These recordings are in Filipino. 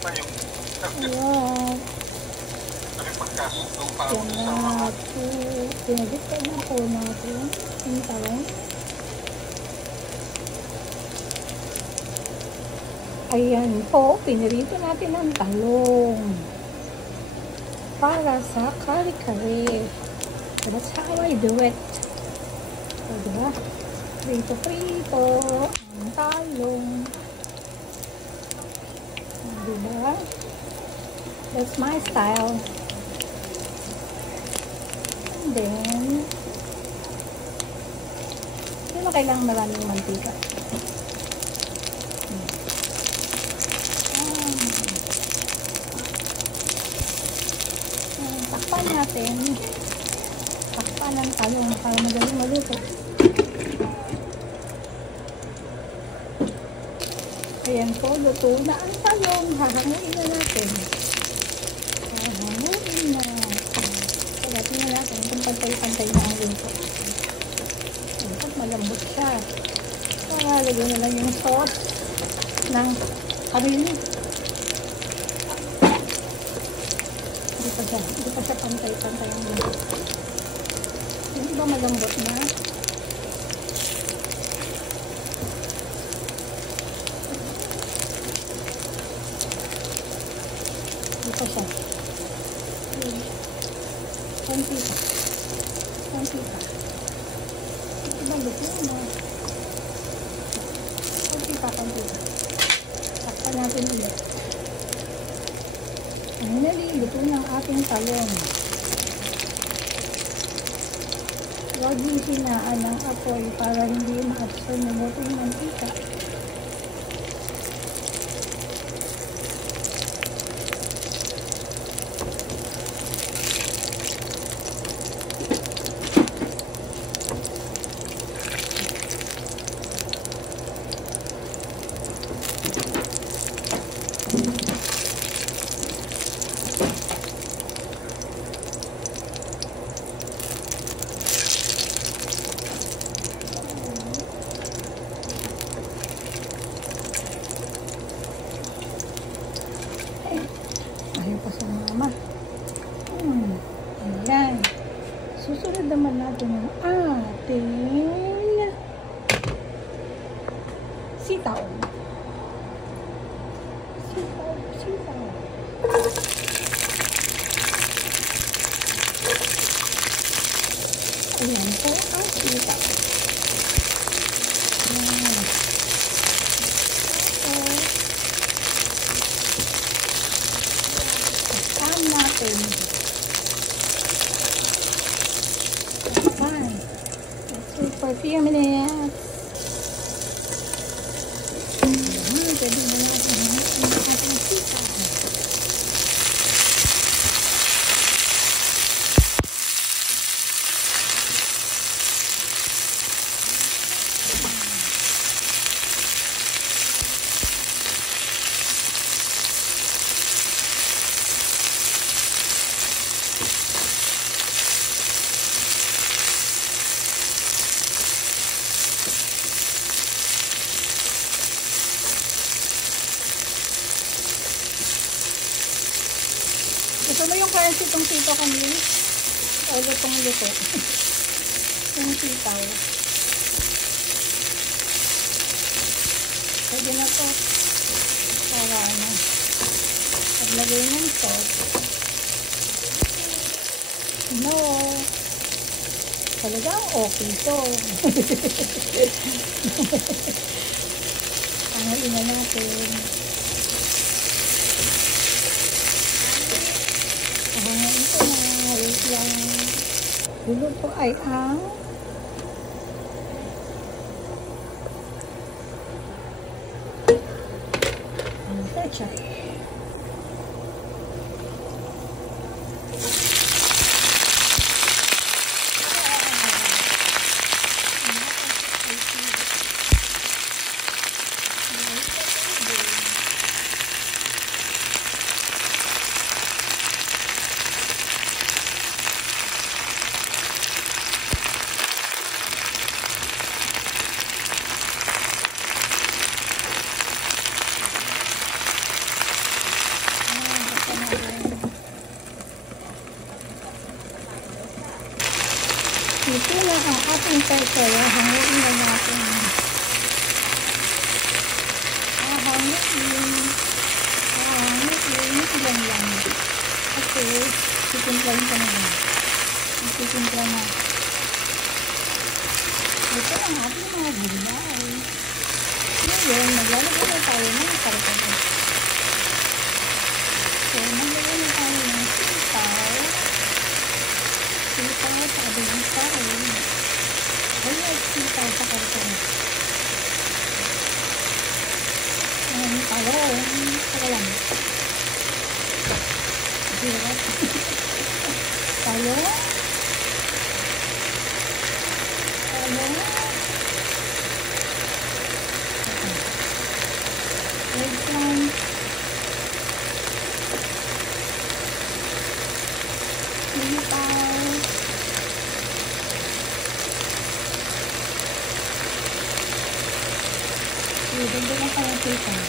Ayan. Yan na. Pinagitag na po natin. Yung talong. Ayan po. Pinirito natin ang talong. Para sa kare-kare. That's how I do it. So, diba? Prito-prito. Ang talong. Diba? That's my style. And then, hindi mo kailangan maraming mantika. Takpan natin. Takpan ang talong para magaling maluto. Ayan po, luto na ang talong. Hahanguin na natin. Hahanguin na. Pagdating na natin kung pantay-pantay na ang luto. At malambot siya. Lagyan na lang yung sauce ng karili. Hindi pa siya pantay-pantay ang luto. Yung iba malambot na. Ito siya. Konti pa. Konti pa. Ito luto na. Konti pa. Takpan natin ulit. Finally, luto na ang ating talong. Huwag yung sinaan ng apoy para hindi ma-absorb ng buto yung mantika. Ayaw pa sa mama. Ayan. Susunod naman natin ang ating sitaw. Sitaw. Ayan po ang sitaw. Natin. Fine. Let's wait for a few minutes. Pwede na natin ang ating sitaw. Ito na yung currency itong sitaw kami. O lutong luto. Yung sitaw. Pwede na to. Para ano. Paglagay ng sauce. No. Talagang okay to. Pangalin na natin. Pangalin ko na. Wait lang. Dulo po ay ang pechay. Luto na ang ating kaya hanguin na natin. Hanguin lang. Kasi, titimplahin ka na ba? Titimplahin na. Ito ang ating mga gulay. Ngayon, maglalagay na tayo ng karkada. So, maglalagay na tayo ng sitaw. Sitaw sa abilisay. Ayan, sitaw sa karkada. Ayan, talong. Saka lang. Hirap. Talong. Talong. Eggplant. Sitaw. Dagdagan pa yung sitaw.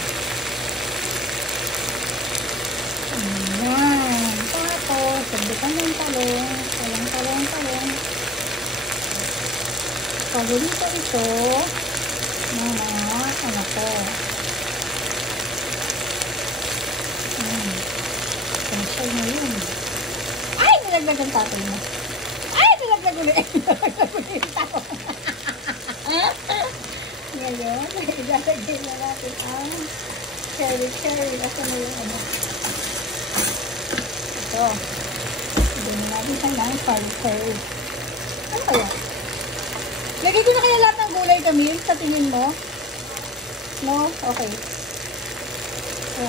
Ayan. Tapos, dagdagan ng talong. Talong. Paborito ito ng mga anak ko. Special na yun. Ay! Nilaglag ang tatay mo. Ay! Nilaglag ulit. Ngayon, ilalagay na natin ang cherry. Asa na yung ano? Ito. Ibigay na natin siya ng cherry. Ano kaya? Lagay ko na kaya lahat ng gulay, Camille, sa tingin mo? No? Okay.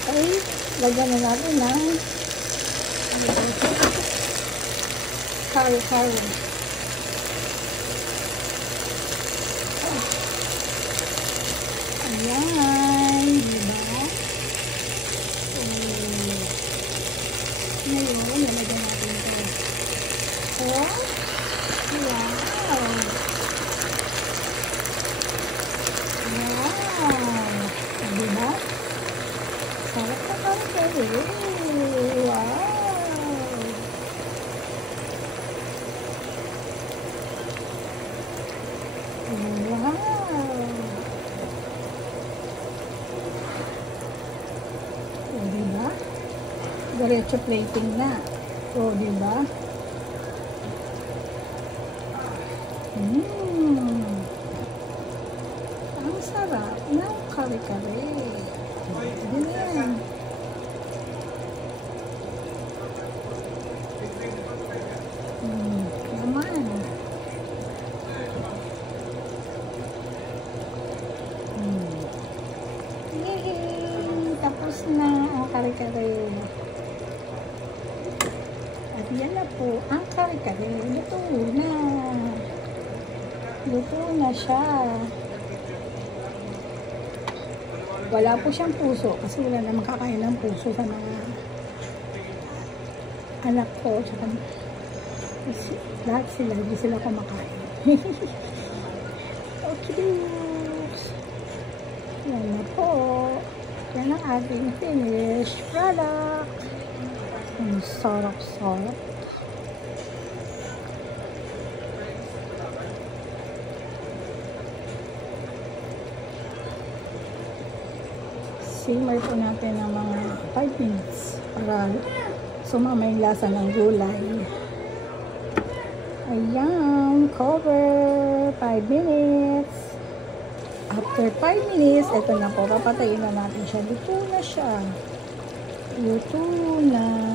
Okay. Lagyan na natin ng curry. Ayan, diba? Ngayon, lalagyan natin ito. Oh, wow! Diba? Sarap na karkada. Wow! Diba? Diretso plating na. O, diba? Ang sarap ng kare-kare. Ganyan. Naman. Yay! Tapos na ang kare-kare. At yan na po ang kare-kare. Luto na siya. Wala po siyang puso kasi wala naman kakain ng puso sa mga anak ko. Kasi lahat sila, hindi sila kumakain. Okay. Yan na po. Yan ang ating finished product. Ang sarap-sarap. Simmer po natin ng mga 5 minutes para sumama yung lasa ng gulay. Ayan, cover 5 minutes. After 5 minutes, ito na po, papatayin na natin siya. Luto na siya. Luto na.